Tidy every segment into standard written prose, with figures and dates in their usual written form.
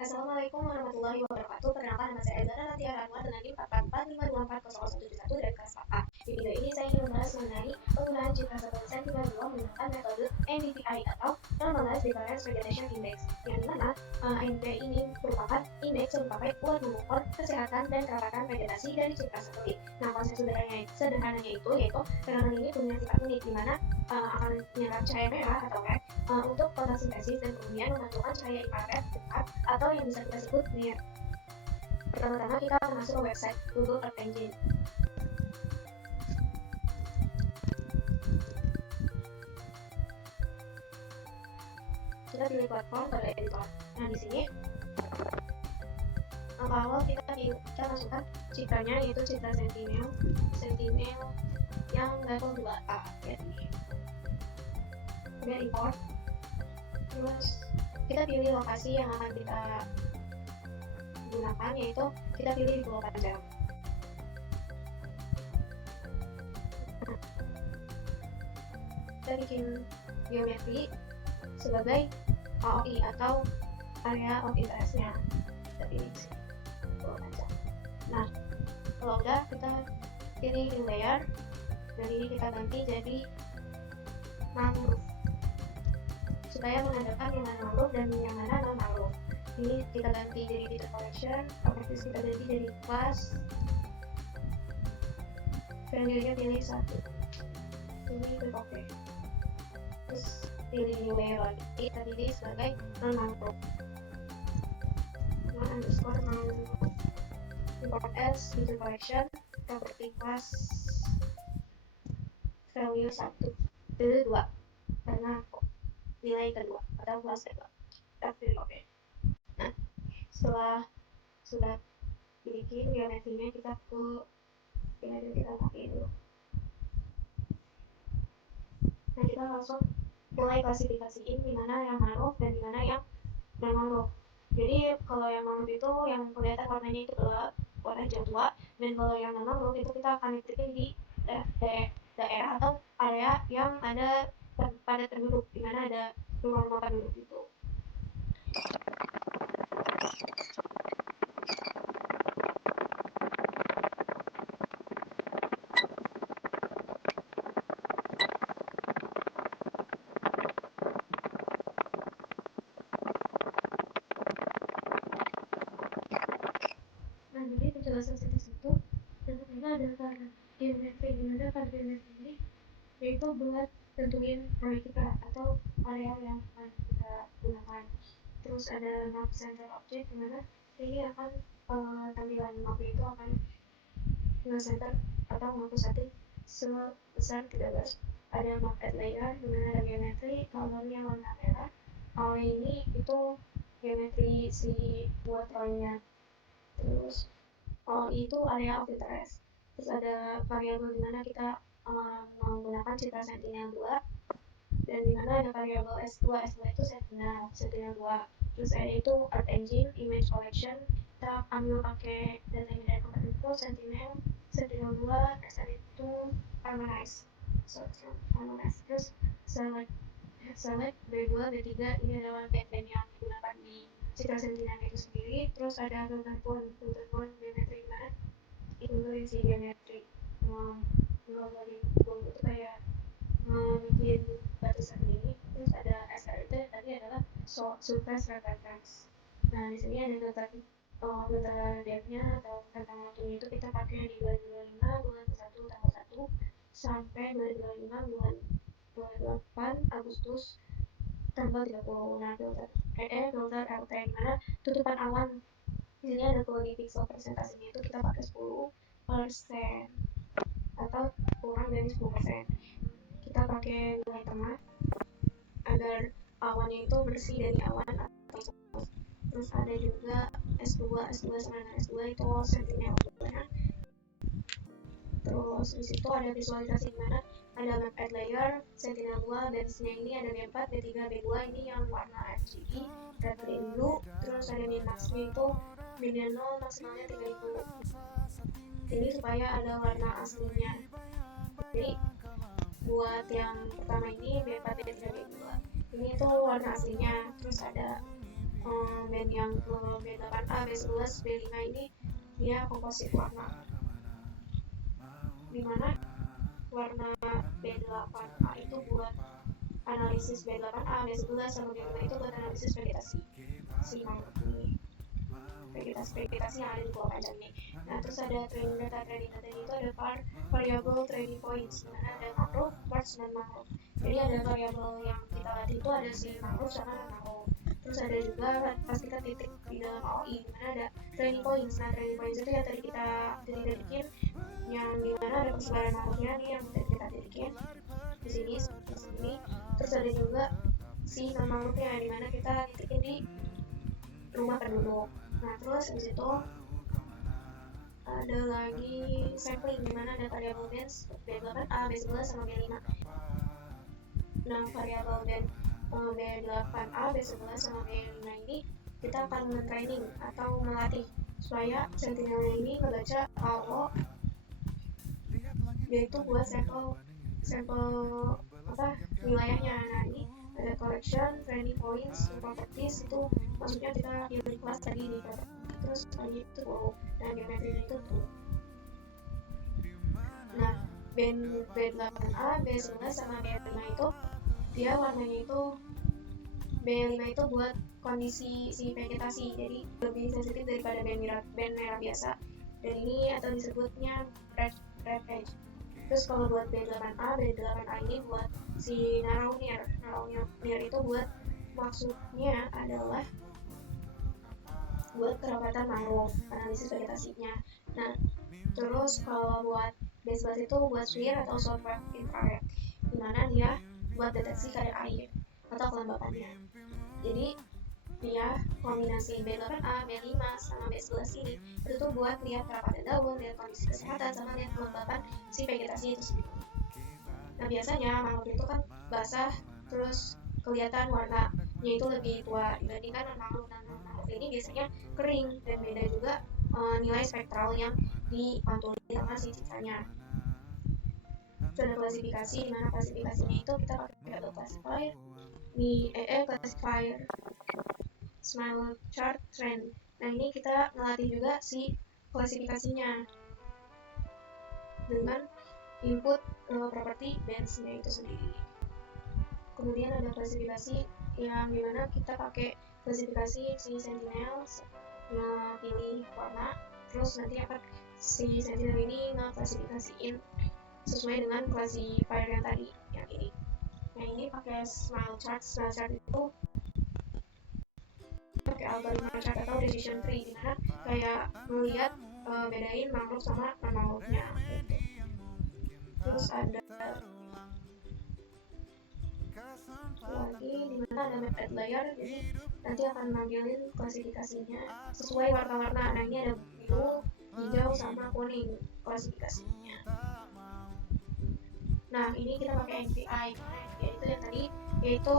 Assalamualaikum warahmatullahi wabarakatuh. Perkenalkan nama saya Elzara Natia Ranwar dengan NIM 44452400171 dari kelas 4A. Di video ini saya ingin membahas mengenai penggunaan citra satelit Sentinel-2 menggunakan metode MBTI atau Normalized Difference Vegetation Index, yang dimana INVI ini merupakan indeks yang dipakai buat mengukur kesehatan dan kerapatan vegetasi dari citra satelit. Nah, konsep sederhananya itu yaitu rekaman ini punya sifat unik, di mana akan menyerap cahaya merah atau LED untuk fotosintesis dan kemudian memantulkan cahaya infrared dekat atau yang bisa kita sebut NIR. Pertama-tama kita akan masuk ke website Google Earth Engine. Kita pilih platform pada editor. Nah, di sini kalau kita masukkan citranya, yaitu citra Sentinel yang level 2A ya. Kemudian import. Terus kita pilih lokasi yang akan kita gunakan, yaitu kita pilih di Pulau Panjang. Kita bikin geometri sebagai AOI atau area of interest-nya. Kita pilih Pulau Panjang. Nah, kalau udah, kita pilih new layer, dan ini kita ganti jadi mangrove supaya menandakan yang mana mangrove dan yang mana non mangrove. Ini kita ganti jadi data collection, properties kita ganti jadi class, value-nya pilih 1, ini klik OK. Terus pilih new layer lagi, kita pilih sebagai non mangrove, non_mangrove, import as data collection, property class, value 1, value 2 karena nilai kedua atau kelas kedua. Kita pilih OK. Nah, setelah sudah bikin geometrinya, kita pakai dulu. Nah, kita langsung mulai klasifikasiin di mana yang mangrove dan di mana yang non mangrove. Jadi kalau yang mangrove itu yang kelihatan warnanya itu warna hijau tua, dan kalau yang non mangrove itu kita akan titik di daerah atau area yang ada padat penduduk, di mana ada rumah-rumah penduduk itu. Nah, jadi penjelasan situs itu tentunya ada karena geometri, di mana pada geometri ini yaitu buat tentuin proyek kita atau area yang akan kita gunakan. Terus ada map center object, dimana ini akan tampilan map itu akan nge-center atau nge-pusat sebesar 13. Ada map add layer, dimana ada geometri, colornya warna merah. Kalau ini itu geometri si buat drawingnya. Terus itu area of interest. Terus ada variabel dimana kita menggunakan citra Sentinel-2, dan dimana ada variabel S2 itu Sentinel 2. Terus ada itu Earth Engine, Image Collection, kita ambil pakai data dari Open Info, Sentinel 2, terus ada itu Harmonize. Terus select B2, B3, ini adalah backend yang digunakan di citra Sentinel itu sendiri. Terus ada filter point geometri, dimana itu berisi geometri dari itu kayak bikin batasan ini. Terus ada SRT, tadi adalah surface reference. Nah, di sini ada data depth-nya atau tentang waktunya itu kita pakai di 2025 bulan 1 tanggal 1 sampai 2025 bulan 28 Agustus tanggal 30. Nah, filter RT, dimana tutupan awan di sini ada quality pixel presentasinya itu kita pakai 10% atau kurang dari 10%. Kita pakai nilai tengah agar awannya itu bersih dari awan atau semut. Terus ada juga S2 sama dengan S2 itu Sentinel. Terus di situ ada visualisasi di mana ada map add layer, Sentinel 2, base-nya ini ada B4, B3, B2, ini yang warna RGB, red green blue. Terus ada min-max-nya itu min 0, maksimalnya 3000. Ini supaya ada warna aslinya. Jadi buat yang pertama ini B4, B3, B2, ini tuh warna aslinya. Terus ada band yang ke B8A, B11, B5 ini dia komposit warna, dimana warna B8A itu buat analisis, B8A, B11 sama B5 itu buat analisis vegetasi si mangrove ini, vegetasi yang ada di Pulau Padang nih. Nah, terus ada training data itu ada variable training points, dimana ada mangrove, marsh, dan mangrove. Jadi ada variabel yang kita latih itu ada si mangrove sama mangrove. Terus ada juga pas kita titik di dalam AOI, dimana ada training points. Nah, training points itu yang tadi kita titik-titikin, yang dimana ada persebaran mangrove-nya nih yang tadi kita titikin di sini, seperti sini. Terus ada juga si non mangrove-nya, dimana kita titikin di rumah penduduk. Nah, terus habis itu ada lagi sampling, dimana ada variabel bands B8A, B11 sama B5. Nah, variabel band B8A, B11 sama B5 ini kita akan men-training atau melatih supaya sentinel ini ngebaca kalau dia itu buat sampel wilayahnya. Nah, ini ada collection, training points, properties, itu maksudnya kita pilih kelas tadi di property, terus tadi itu dan geometri itu tuh. Nah, band B8A, B11 sama B5 itu dia warnanya itu, B5 itu buat kondisi si vegetasi, jadi lebih sensitif daripada band merah biasa, dan ini atau disebutnya red edge. Terus kalau buat B8A ini buat si narrow near itu buat, maksudnya adalah buat kerapatan mangrove, analisis vegetasinya. Nah, terus kalau buat B11 itu buat SWIR atau short wave infrared, dimana dia buat deteksi kadar air atau kelembapannya. Jadi dia kombinasi B8A, B5 sama B11 ini itu tuh buat lihat kerapatan daun, lihat kondisi kesehatan, sama lihat kelembapan si vegetasi itu sendiri. Nah, biasanya mangrove itu kan basah, terus kelihatan warnanya itu lebih tua dibandingkan non-mangrove. Nah, non-mangrove ini biasanya kering, dan beda juga nilai spektral yang dipantulin sama si citranya. Ada klasifikasi, dimana klasifikasinya itu kita pakai double classifier di classifier smile chart trend. Nah, ini kita ngelatih juga si klasifikasinya dengan input property bands-nya itu sendiri. Kemudian ada klasifikasi yang dimana kita pakai klasifikasi si sentinel, pilih warna, terus nanti akan si sentinel ini ngeklasifikasiin sesuai dengan classifier yang tadi, yang ini. Nah, ini pakai smile chart itu pakai algoritma chart atau decision tree, dimana kayak melihat bedain mangrove sama non-mangrove-nya gitu. Terus ada lagi dimana ada map layer, jadi nanti akan nampilin klasifikasinya sesuai warna-warna. Nah, ini ada biru, hijau, sama kuning klasifikasinya. Nah, ini kita pakai NPI, yaitu yang tadi, yaitu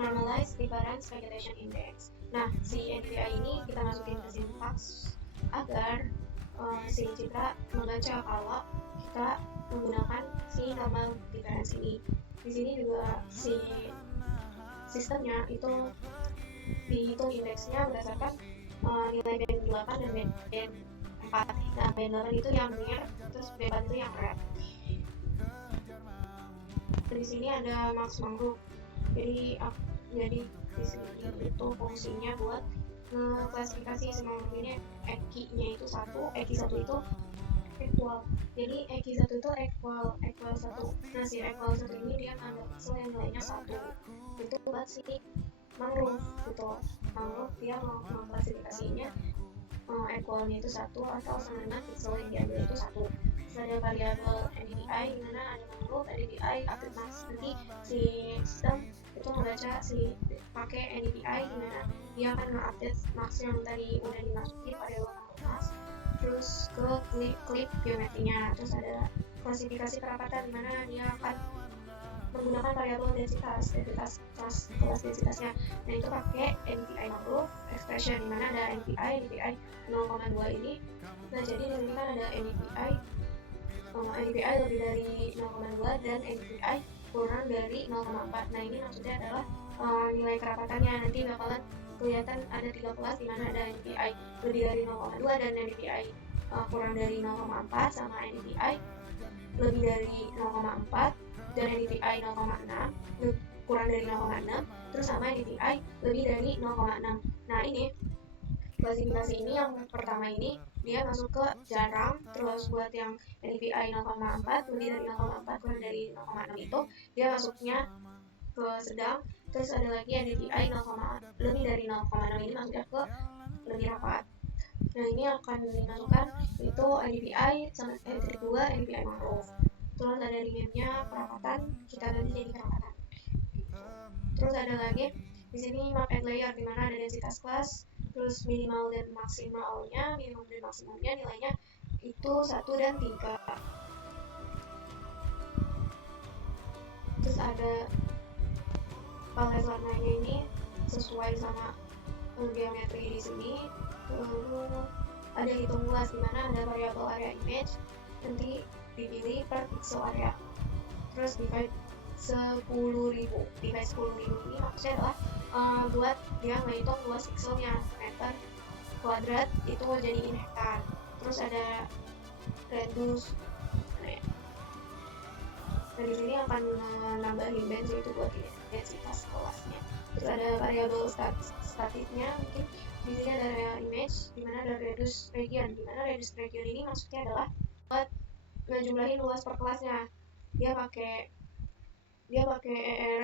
Normalized Difference Vegetation Index. Nah, si NPI ini kita masukin ke syntax agar si citra membaca kalau kita menggunakan si normal difference ini. Di sini juga si sistemnya itu dihitung indeksnya berdasarkan nilai band 8 dan band 4. Nah, band 8 itu yang near, terus band 4 itu yang red. Di sini ada max mangrove. Jadi di sini itu fungsinya buat klasifikasi si mangrove ini. EKI-nya itu 1, EKI 1 itu equal. Jadi EKI 1 itu equal 1. Nah, si equal 1 ini dia ngambil pixel yang nilainya 1. Itu buat si mangrove gitu. Mangrove dia mau klasifikasinya equalnya itu 1 atau sama dengan pixel yang diambil itu 1. Terus ada variabel NDVI, dimana ada mangrove, NDVI, update max. Nanti si sistem itu membaca si pakai NDVI, dimana dia akan nge-update max yang tadi udah dimasukin pada mangrove max, terus ke klip geometrinya. Terus ada klasifikasi kerapatan, dimana dia akan menggunakan variabel densitas kelas densitasnya. Nah, itu pakai NPI mangrove expression, dimana ada NPI 0,2 ini. Nah, jadi di sini kan ada NPI lebih dari 0,2 dan NPI kurang dari 0,4. Nah, ini maksudnya adalah nilai kerapatannya nanti bakalan kelihatan ada 3 kelas di mana ada NDVI lebih dari 0,2 dan NDVI kurang dari 0,4, sama NDVI lebih dari 0,4 dan NDVI 0,6 kurang dari 0,6, terus sama NDVI lebih dari 0,6. Nah ini klasifikasi ini yang pertama ini dia masuk ke jarang, terus buat yang NDVI 0,4 lebih dari 0,4 kurang dari 0,6 itu dia masuknya ke sedang, terus ada lagi NDVI 0, lebih dari 0,6 ini masuknya ke lebih rapat. Nah ini akan dimasukkan itu NDVI sama trik 2 NDVI mangrove. Terus ada rimnya kerapatan, kita ganti jadi kerapatan. Terus ada lagi di sini map and layer di mana ada densitas kelas, terus minimal dan maksimalnya, minimum dan maksimalnya nilainya itu 1 dan 3. Terus ada palet warnanya ini sesuai sama geometri di sini. Lalu ada hitung luas di mana ada variabel area image nanti dipilih per pixel area. Terus divide 10.000 ini maksudnya adalah buat dia ngehitung luas pixelnya meter kuadrat itu jadiin hektar. Terus ada radius, nah di sini akan nambahin bench itu buat densitas kelasnya. Terus ada variabel statisnya, mungkin di sini ada area image di mana ada radius region, di mana radius region ini maksudnya adalah buat ngejumlahin luas per kelasnya. Dia pakai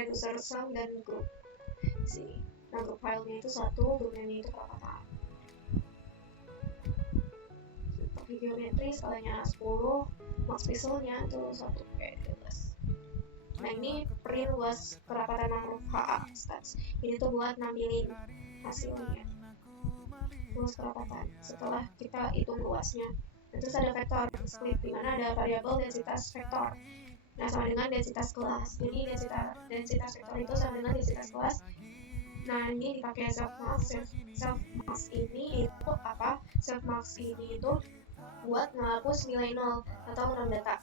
reducer sum dan group sini. Nah group filenya itu 1, grupnya itu perapatan. Pakai geometri skalanya 10, max pixelnya itu 1/12. Nah ini print luas kerapatan mangrove HA stats. Ini tuh buat nampilin hasilnya luas kerapatan setelah kita hitung luasnya. Dan terus ada vektor split di mana ada variabel densitas vektor. Nah sama dengan densitas kelas. Jadi densitas vektor itu sama dengan densitas kelas. Nah ini dipakai self max ini itu apa? Self max ini itu buat menghapus nilai 0 atau random data.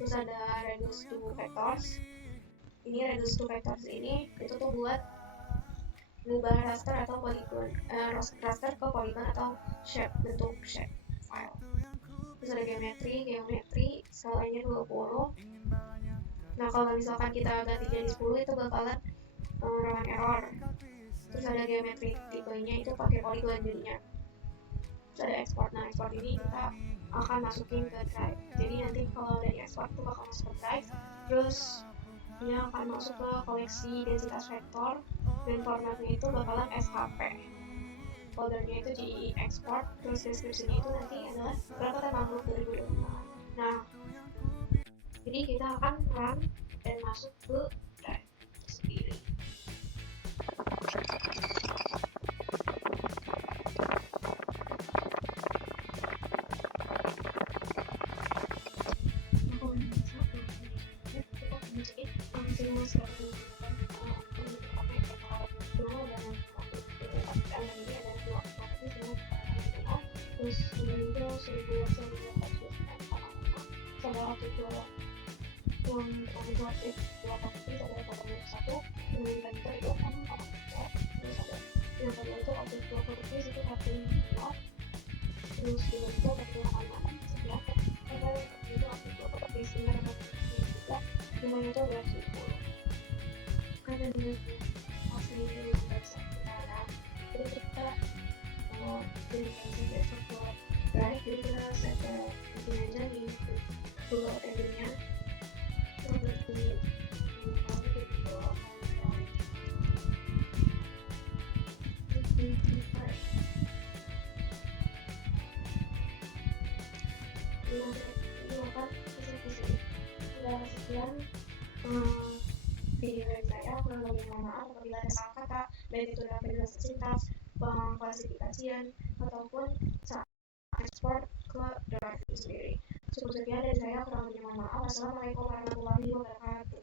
Terus ada reduce to vectors. Ini reduce to vectors ini itu tuh buat mengubah raster atau polygon, raster ke polygon atau shape, bentuk shape file. Terus ada geometri skalanya 20. Nah kalau misalkan kita ganti jadi 10 itu bakalan rawan error. Terus ada geometri tipenya itu pakai polygon jadinya. Terus ada export. Nah export ini kita akan masukin ke drive. Jadi nanti kalau dari export itu bakal masuk ke drive. Terus dia akan masuk ke koleksi densitas vektor dan formatnya itu bakalan SHP. Foldernya itu di export. Terus deskripsinya itu nanti adalah kerapatan mangrove 2025. Nah jadi kita akan run dan masuk ke drive sendiri. Terus itu 1.241 uang kuantitatif 8 ada 81 kemudian itu kan terus ada yang kedua itu objek 20 itu arti 2 terus kedua itu objek 8 sebelah ada itu objek 20 sehingga dapat juga semuanya itu berarti 10 karena dengan hasil yang bisa kita lihat jadi kita berikan saja sebuah drive jadi kita set di sini aja di dua tabelnya seperti sekian video dari saya. Kurang lebih mohon maaf apabila ada salah kata, baik itu dalam penjelasan sintaks, pengklasifikasian ataupun saat ekspor ke drive itu sendiri. Cukup sekian dari saya. Kurang lebih mohon maaf. Wassalamualaikum warahmatullahi wabarakatuh.